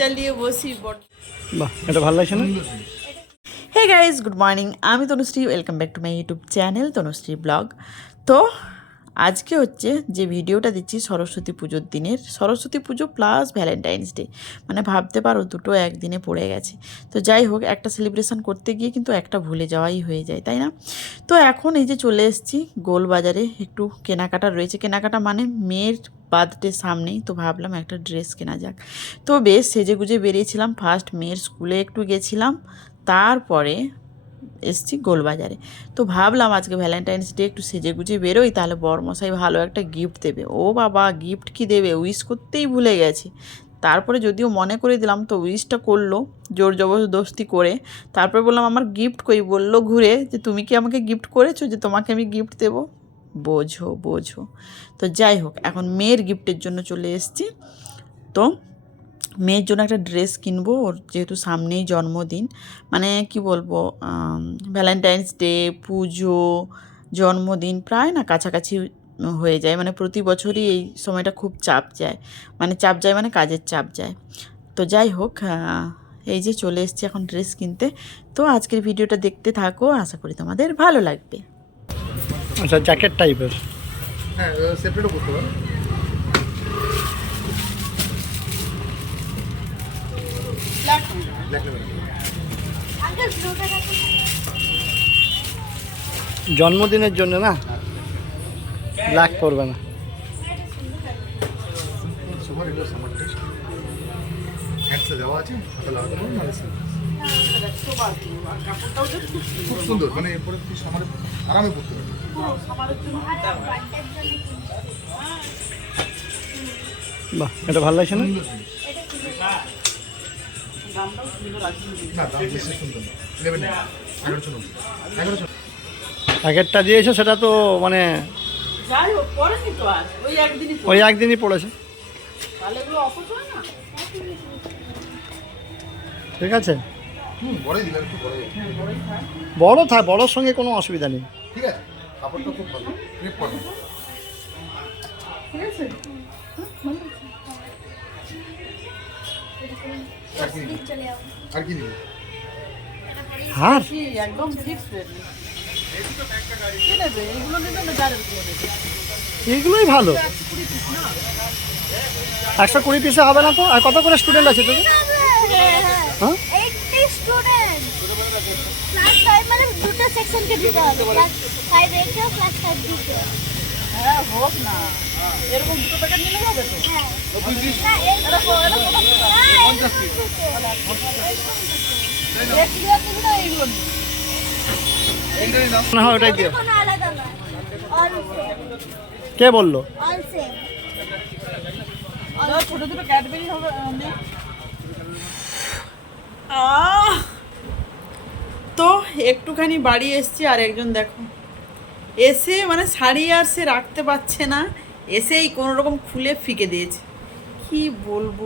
চালিয়ে বসি বড় বাহ এটা ভালো লাগছে না? হে গাইজ গুড মর্নিং আমি Tanushree welcome back to my YouTube channel Tanushree vlog তো আজকে হচ্ছে যে ভিডিওটা দিচ্ছি সরস্বতী পুজোর দিনের সরস্বতী পুজো প্লাস ভ্যালেন্টাইন্স ডে মানে ভাবতে পারো দুটো একদিনে পড়ে গেছে। তো যাই হোক একটা সেলিব্রেশন করতে গিয়ে কিন্তু একটা ভুলে যাওয়াই হয়ে যায় তাই না? তো এখন এই যে চলে এসেছি গোলবাজারে একটু কেনাকাটা রয়েছে। কেনাকাটা মানে মেয়ের বার্থডে সামনেই তো ভাবলাম একটা ড্রেস কেনা যাক। তো বেশ, সেজে গুজে বেরিয়েছিলাম। ফার্স্ট মেয়ের স্কুলে একটু গেছিলাম। তারপরে এসছি গোলবাজারে। তো ভাবলাম আজকে ভ্যালেন্টাইন্স ডে একটু সেজে গুজে বেরোই, তাহলে বরমশাই ভালো একটা গিফট দেবে। ও বাবা গিফট কি দেবে? উইশ করতেই ভুলে গেছে। তারপরে যদিও মনে করে দিলাম, তো উইশটা করল, জোর জবরদস্তি করে। তারপরে বললাম, আমার গিফট কই? বলল ঘুরে, যে তুমি কি আমাকে গিফট করেছ? যে তোমাকে আমি গিফট দেবো? বোঝো বোঝো। তো যাই হোক, এখন মেয়ের গিফটের জন্য চলে এসেছি। তো মেয়ের জন্য একটা ড্রেস কিনবো, ওর যেহেতু সামনেই জন্মদিন। মানে কি বলব ভ্যালেন্টাইন্স ডে পুজো, জন্মদিন প্রায় না কাছাকাছি হয়ে যায়। মানে প্রতি বছরই এই সময়টা খুব চাপ যায়। মানে চাপ যায় মানে কাজের চাপ যায়। তো যাই হোক এই যে চলে এসেছি এখন ড্রেস কিনতে। তো আজকের ভিডিওটা দেখতে থাকো, আশা করি তোমাদের ভালো লাগবে। আচ্ছা জ্যাকেট টাইপের হ্যাঁ সেপারেটও করতে পারো। জন্মদিনের জন্য না? ব্ল্যাক করবে না। Same। খুব সুন্দর মানে এরপরে আরামে পড়তে পারবে। বাহ এটা ভালো লাগছে না? প্যাকেটটা দিয়েছ সেটা তো মানে ওই একদিনই পড়েছে। ঠিক আছে? বড় থাক বড়োর সঙ্গে কোনো অসুবিধা নেই। ঠিক আছে। কাপড়টা খুব ভালো। ক্রেপ করেন ঠিক আছে? আর কি নিবি? হার একদম ফিক্স রেট কি নেবে এগুলো নেবে না যারেরগুলো নেবে এইগুলোই ভালো। একশো কুড়ি পিসে হবে না তো? আর কত করে স্টুডেন্ট আছে তোদের হ্যাঁ? এইটটি স্টুডেন্ট ক্লাস ফাইভ দুটো সেকশনকে দিতে হবে। ক্লাস ফাইভ একে ক্লাস ফাইভ দিতে হ্যাঁ হোক না। এরকম দুটো প্যাকেট নিলে হবে তো? হ্যাঁ। কে বলল? ছোট দুটো ক্যাডবেরি হবে একটুখানি বাড়ি এসছি আর একজন দেখো। এসে মানে শাড়ি আর সে রাখতে পারছে না, এসেই কোনো রকম খুলে ফিকে দিয়েছে। কি বলব?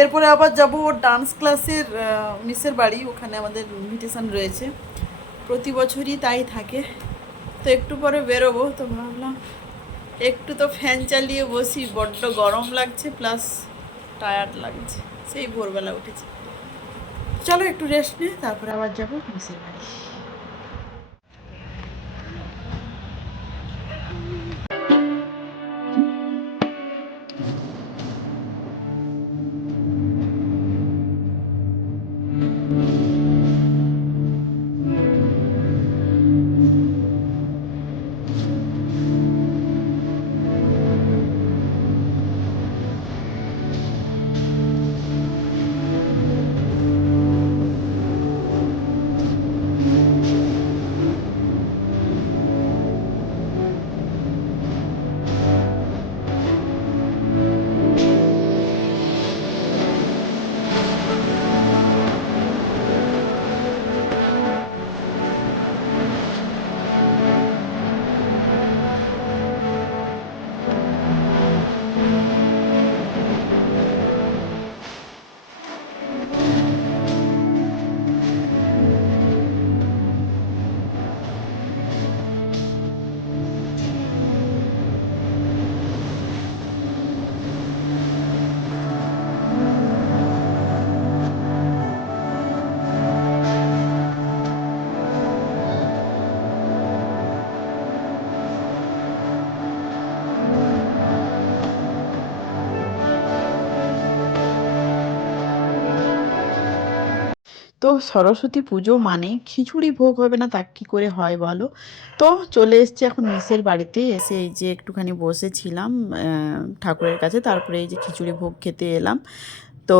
এরপরে আবার যাব ওর ডান্স ক্লাসের মিসের বাড়ি, ওখানে আমাদের ইনভিটেশান রয়েছে। প্রতি বছরই তাই থাকে। তো একটু পরে বেরোবো, তো ভাবলাম একটু তো ফ্যান চালিয়ে বসি, বড্ড গরম লাগছে প্লাস টায়ার্ড লাগছে। সেই ভোরবেলা উঠেছি। চলো একটু রেস্ট নিয়ে তারপরে আবার যাব মিসের বাড়ি। তো সরস্বতী পুজো মানে খিচুড়ি ভোগ হবে না, তা কী করে হয় বলো? তো চলে এসছি এখন মিসের বাড়িতে, এসে এই যে একটুখানি বসেছিলাম ঠাকুরের কাছে, তারপরে এই যে খিচুড়ি ভোগ খেতে এলাম। তো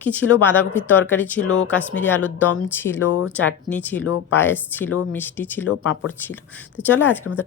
কি ছিল? বাঁধাকপির তরকারি ছিল, কাশ্মীরি আলুর দম ছিল, চাটনি ছিল, পায়েস ছিল, মিষ্টি ছিল, পাঁপড় ছিল। তো চলো আজকের মতো